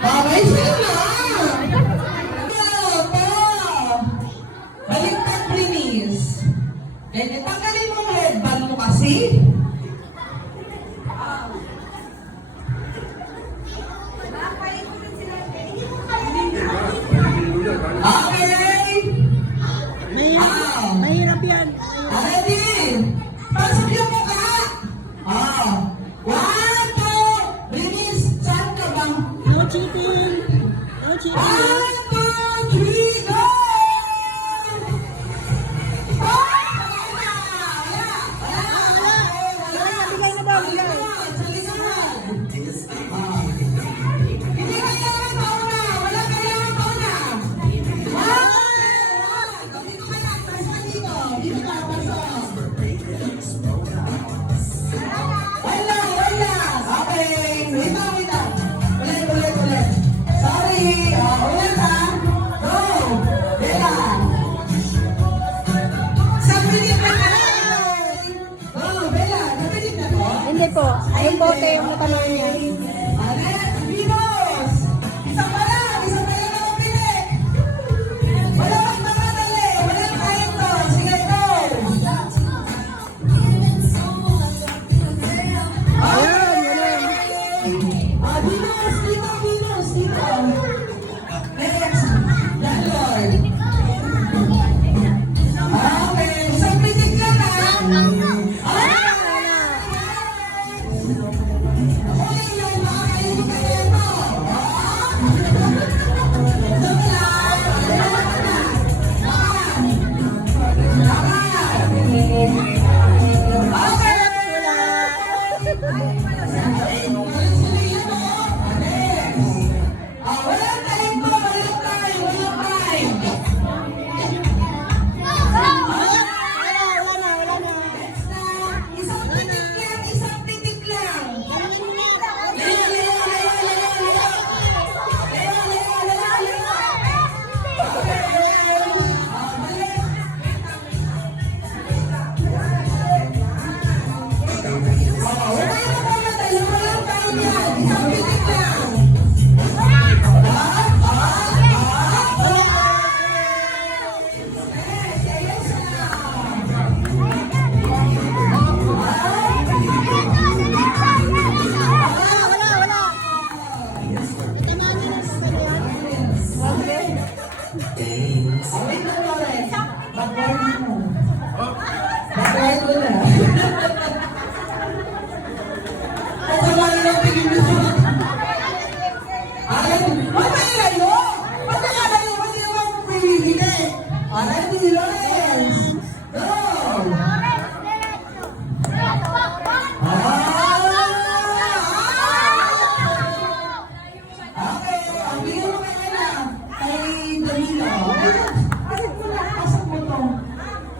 Babay sila na! Baliktad, Prinis. Tanggalin mo ang headband mo kasi. Okay! Mahirap yan. Ready? Pasok yung mukha! One, two, Prinis, saan ka ba? No cheating. No cheating. 1, 2, 3, go! Bigay na daw, bigay. Hindi po. Yung bote yung natanong niya. Isa pa lang ang pinik. Wala kang mamadali. Wala tayong to. Sige, go. Dito. Next. Landlord. Okay. Isang pinik lang ha.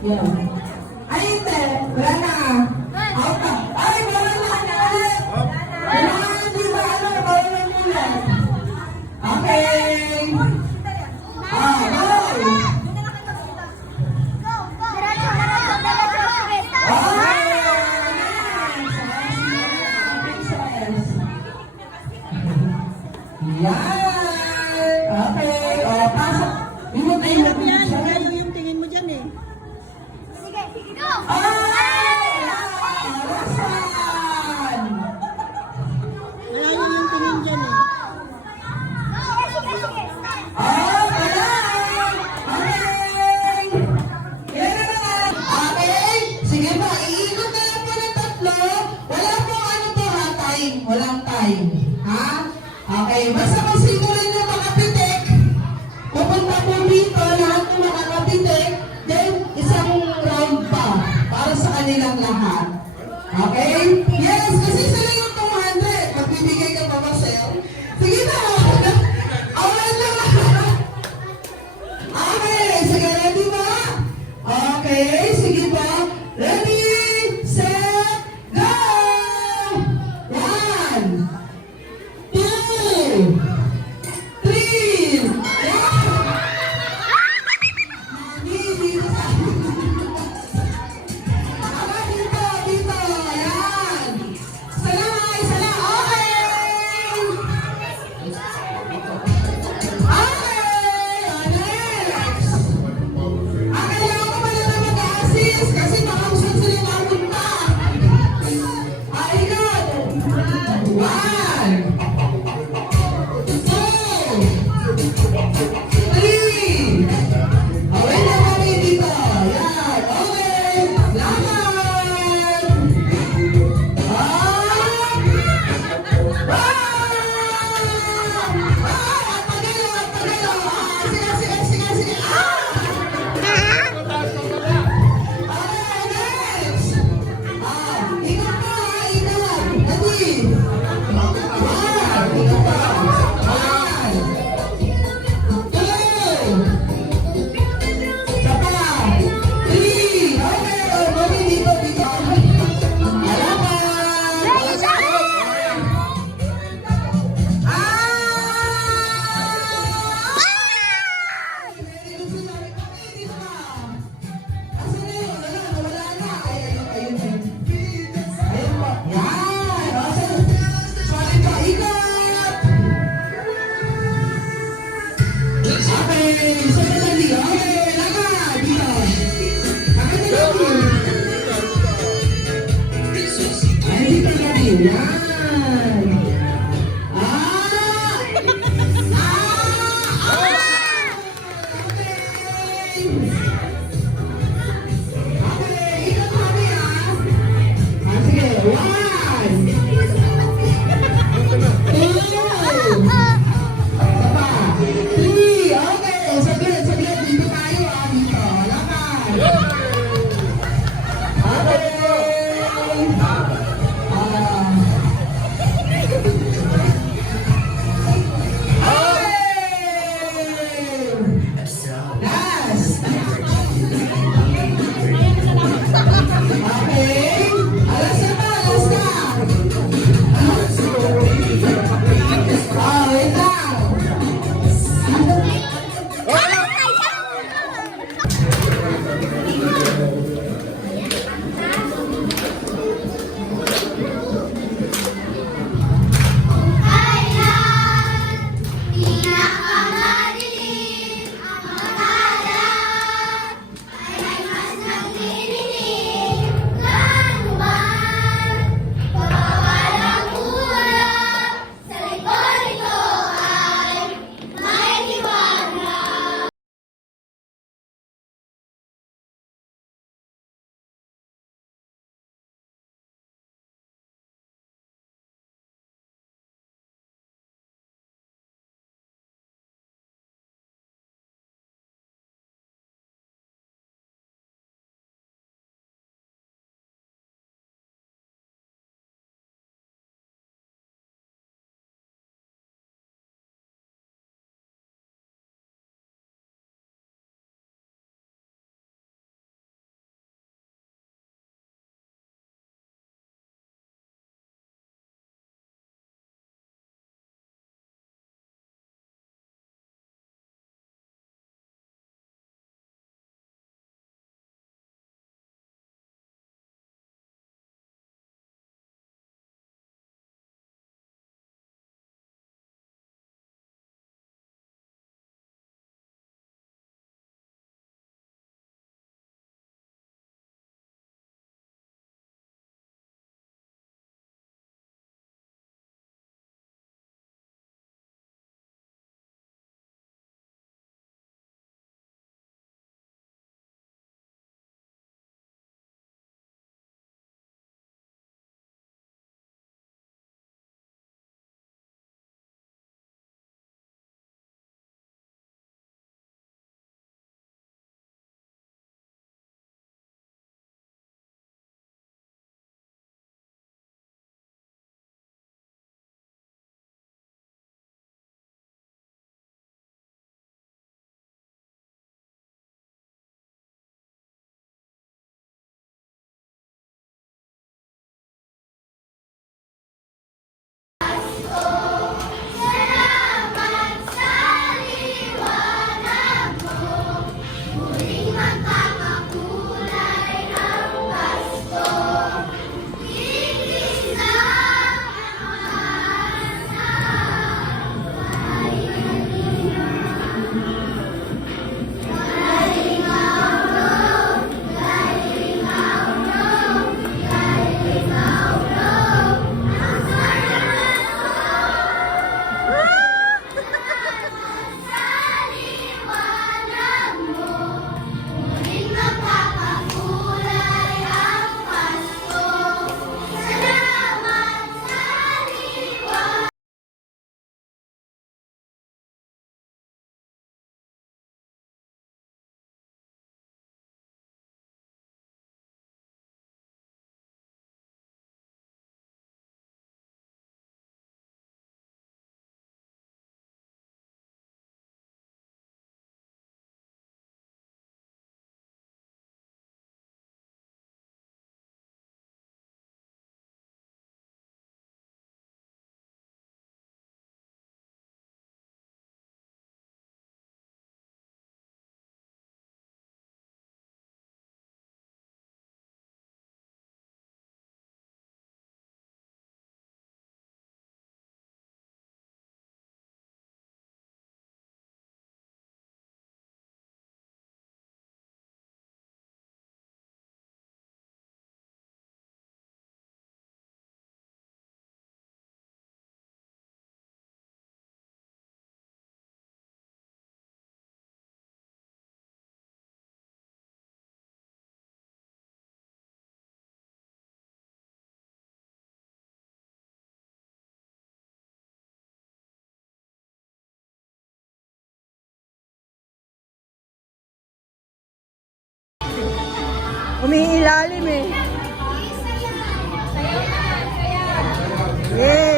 Yeah. Ay, hindi. Wala na. Out na. Ay, wala na. Ulit. Wala na. Hindi ba? Ano? Wala na ulit. Okay. Go. Yan. Okay. O, pasok. Mahirap yan. Lalo yung tingin mo dyan eh. Sige, go! Malayo yung tingin dyan eh. Sige, sige. Okay. Sige po, iikot na lang po ng tatlo. Wala pong ano po ha, time. Walang time. Ha? Okay, basta kung sino rin yung makapitik, pupunta po dito, lahat ng makakapitik, then isang round pa para sa kanilang lahat. Okay? Yes, kasi sila yung 200. Magbibigay ka pa ba, sir? Sige na. Awal na. Okay, sige, ready ba? Okay, sige ba? Ready, set, go! 1, 2, 3, 4. Super dali. Okay, lakad. Dito. Lakad na dali. Ay, dito dali. Yan. Sige, Umiilalim eh. Yay!